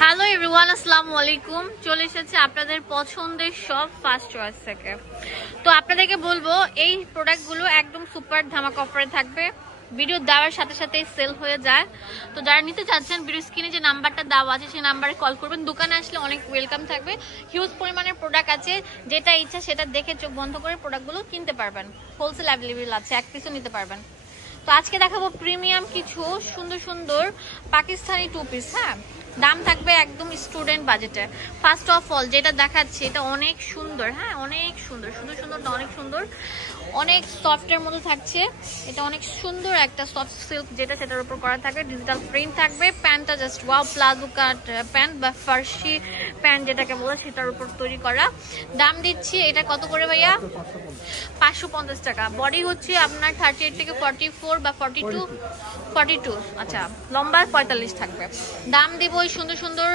Hello everyone, আসসালামু আলাইকুম। চলে এসেছে আপনাদের পছন্দের সব ফার্স্ট চয়েস থেকে। তো আপনাদেরকে বলবো এই প্রোডাক্টগুলো একদম সুপার ধামাকা অফারে থাকবে, ভিডিও দেওয়ার সাথে সাথে সেল হয়ে যায়। তো যারা নিতে চাচ্ছেন ভিডিও স্ক্রিনে যে নাম্বারটা দেওয়া আছে সেই নাম্বারে কল করবেন। দোকানে আসলে অনেক ওয়েলকাম থাকবে, হিউজ পরিমাণের প্রোডাক্ট আছে, যেটা ইচ্ছা সেটা দেখে চোখ বন্ধ করে প্রোডাক্টগুলো কিনতে পারবেন। হোলসেল অ্যাভেলেবেল আছে, এক পিসও নিতে পারবেন। তো আজকে দেখাবো প্রিমিয়াম কিছু সুন্দর সুন্দর পাকিস্তানি টু পিস। হ্যাঁ, দাম থাকবে একদম স্টুডেন্ট বাজেটে। ফার্স্ট অফ অল যেটা দেখাচ্ছি এটা অনেক সুন্দর, হ্যাঁ অনেক সুন্দর, সুন্দর সুন্দর অনেক সুন্দর, অনেক সফটের মধ্যে থাকছে। এটা অনেক সুন্দর একটা সফট সিল্ক, যেটা সেটার উপর করা থাকবে, ডিজিটাল প্রিন্ট থাকবে। প্যান্টটা জাস্ট ওয়াও, প্লাজো কাট প্যান্ট বা ফার্সি প্যান্ট যেটাকে বলে সেটার উপর তৈরি করা। দাম দিচ্ছি এটা কত করে ভাইয়া? 550 টাকা। বডি হচ্ছে আপনার 38 থেকে 44 বা 42, আচ্ছা লম্বা 45 থাকবে। দাম দিব ওই সুন্দর সুন্দর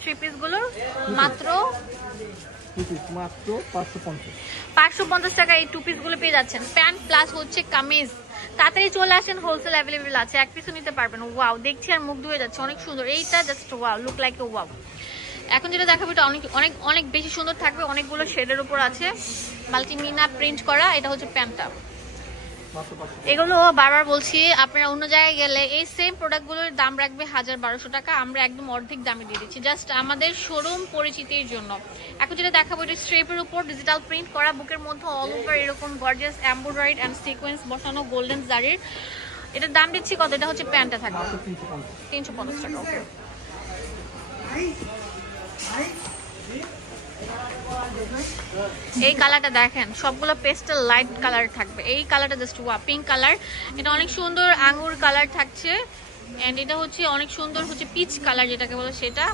থ্রি পিস গুলোর মাত্র 550 টাকা। এই টু পিস গুলো পেয়ে যাচ্ছেন, প্যান্ট প্লাস হচ্ছে কামিজ। তাড়াতাড়ি চলে আসেন, হোলসেল অ্যাভেলেবেল আছে, এক পিসও নিতে পারবেন। ওয়াও, দেখছি আর মুগ্ধ হয়ে যাচ্ছে, অনেক সুন্দর। এইটা just wow, look like a wow. এখন যেটা দেখাবো এটা অনেক অনেক অনেক বেশি সুন্দর থাকবে, অনেকগুলো শেডের উপর আছে, মাল্টিমিনা প্রিন্ট করা। এটা হচ্ছে প্যান্টটা। এগুলো বারবার বলছি, আপনারা অন্য জায়গায় গেলে এই সেম প্রোডাক্টগুলোর দাম রাখবে 1000-1200 টাকা, আমরা একদম অর্ধেক দামে দিয়ে দিচ্ছি, জাস্ট আমাদের শোরুম পরিচিতির জন্য। এখন যেটা দেখাবো এটা স্ট্রেপের উপর ডিজিটাল প্রিন্ট করা, বুকের মধ্যে অল ওভার এরকম গর্জিয়াস এমব্রয়ডারি এন্ড সিকোয়েন্স বসানো গোল্ডেন জারির। এটার দাম দিচ্ছি কত? এটা হচ্ছে প্যান্টটা থাকবে 350 টাকা। ওকে, এই কালারটা দেখেন, সবগুলো পেস্টেল লাইট কালার থাকবে। এই কালারটা জাস্ট ওয়া, পিঙ্ক কালার। এটা অনেক সুন্দর আঙ্গুর কালার থাকছে, এন্ড এটা হচ্ছে অনেক সুন্দর হচ্ছে পিচ কালার যেটাকে বলে, সেটা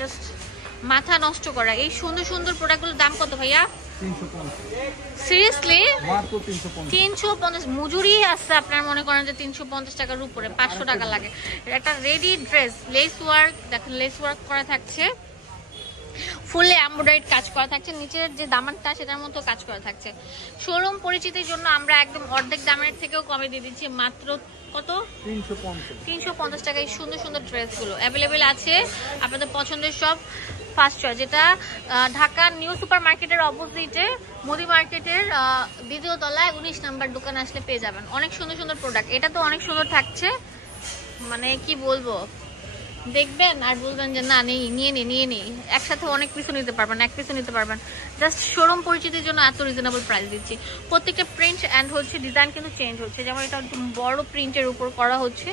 জাস্ট মাথা নষ্ট করা। এই সুন্দর সুন্দর প্রোডাক্টগুলোর দাম কত ভাইয়া? 350। সিরিয়াসলি মাত্র 350? মজুরি আছে আপনার, মনে করেন যে 350 টাকার উপরে 500 টাকা লাগে। একটা রেডি ড্রেস, লেস ওয়ার্ক দেখেন, লেস ওয়ার্ক করা থাকছে, ফুলে এমব্রয়ডারি কাজ করা থাকছে, নিচের যে দামানটা সেটার মতো কাজ করা থাকছে। শোরুম পরিচিতির জন্য আমরা একদম অর্ধেক দামের থেকেও কমে দিয়ে দিচ্ছি, মাত্র কত? 350 টাকা। এই সুন্দর সুন্দর ড্রেসগুলো অ্যাভেলেবেল আছে আপনাদের পছন্দের সব ফার্স্ট চয়েস, যেটা ঢাকা নিউ সুপার মার্কেটের অপোজিটে মোদি মার্কেটের দ্বিতীয় তলায় 19 নাম্বার দোকানে আসলে পেয়ে যাবেন। অনেক সুন্দর সুন্দর প্রোডাক্ট। এটা তো অনেক সুন্দর থাকছে, মানে কি বলবো, দেখবেন আর বলবেন যে না নিয়ে নি। একসাথে অনেক কিছু নিতে পারবেন, এক পিছু নিতে পারবেন। জাস্ট শোরুম পরিচিতির জন্য এত রিজনেবল প্রাইস দিচ্ছি। প্রত্যেকটা প্রিন্ট অ্যান্ড হচ্ছে ডিজাইন কিন্তু চেঞ্জ হচ্ছে, যেমন এটা একদম বড় প্রিন্টের উপর করা হচ্ছে,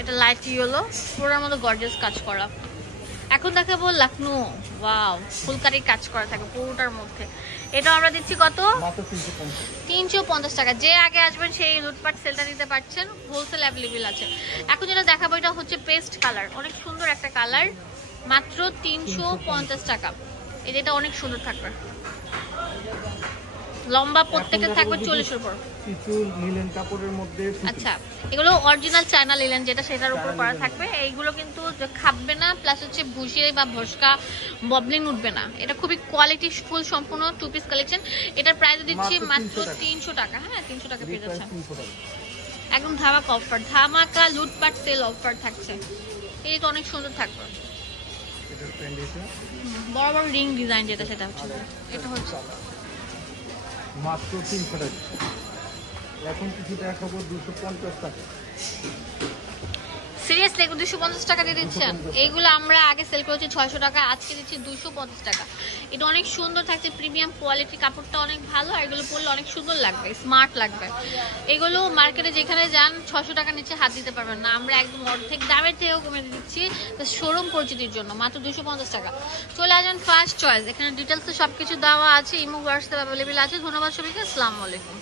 এটা লাইট ইয়েলো, পুরোর মতো গর্জিয়াস কাজ করা। এখন দেখাবো লখনৌ, ওয়াও, ফুলকারি কাজ করা থাকে পুরোটার মধ্যে। এটা আমরা দিচ্ছি কত? 350 টাকা। যে আগে আসবেন সেই লুটপাট সেলটা নিতে পারছেন, হোলসেল অ্যাভেলেবেল আছে। এখন যেটা দেখাবো এটা হচ্ছে পেস্ট কালার, অনেক সুন্দর একটা কালার, মাত্র 350 টাকা। এটা অনেক সুন্দর থাকবে, লম্বা প্রত্যেকটা থাকবে 40-এর উপর। আচ্ছা, এগুলো অরিজিনাল চায়না লিলেন, যেটা সেটার উপর করা থাকবে। এইগুলো কিন্তু খাববে না, প্লাস হচ্ছে ভুসিয়ে বা ভস্কা ববলিং উঠবে না। এটা খুবই কোয়ালিটি ফুল সম্পূর্ণ টু পিস কালেকশন। এটার প্রাইস দিচ্ছি মাত্র 300 টাকা। হ্যাঁ, 300 টাকা পেয়ে যাচ্ছেন, একদম ধামাকা অফার, ধামাকা লুটপাট সেল অফার থাকছে। এটা অনেক সুন্দর থাকবে, বড় বড় রিং ডিজাইন যেটা সেটা হচ্ছে, এটা হচ্ছে মাত্র 300 টাকা। এখন কিছু দেখাবো 250 টাকা। সিরিয়াসলি 250 টাকা দিয়ে দিচ্ছেন? এইগুলো আমরা আগে সেল করেছি 600 টাকা, আজকে দিচ্ছি 250 টাকা। এটা অনেক সুন্দর থাকছে, প্রিমিয়াম কোয়ালিটি, কাপড়টা অনেক ভালো, আর এগুলো পরলে অনেক সুন্দর লাগবে, স্মার্ট লাগবে। এগুলো মার্কেটে যেখানে যান 600 টাকা নিচে হাত দিতে পারবেন না, আমরা একদম অর্ধেক দামের থেকেও কমে দিচ্ছি শোরুম পরিচিতির জন্য, মাত্র 250 টাকা। চলে আসেন ফার্স্ট চয়েস, এখানে ডিটেলসে সবকিছু দেওয়া আছে, ইমো হোয়াটসঅ্যাপ অ্যাভেলেবেল আছে। ধন্যবাদ সবাইকে, আসসালামু আলাইকুম।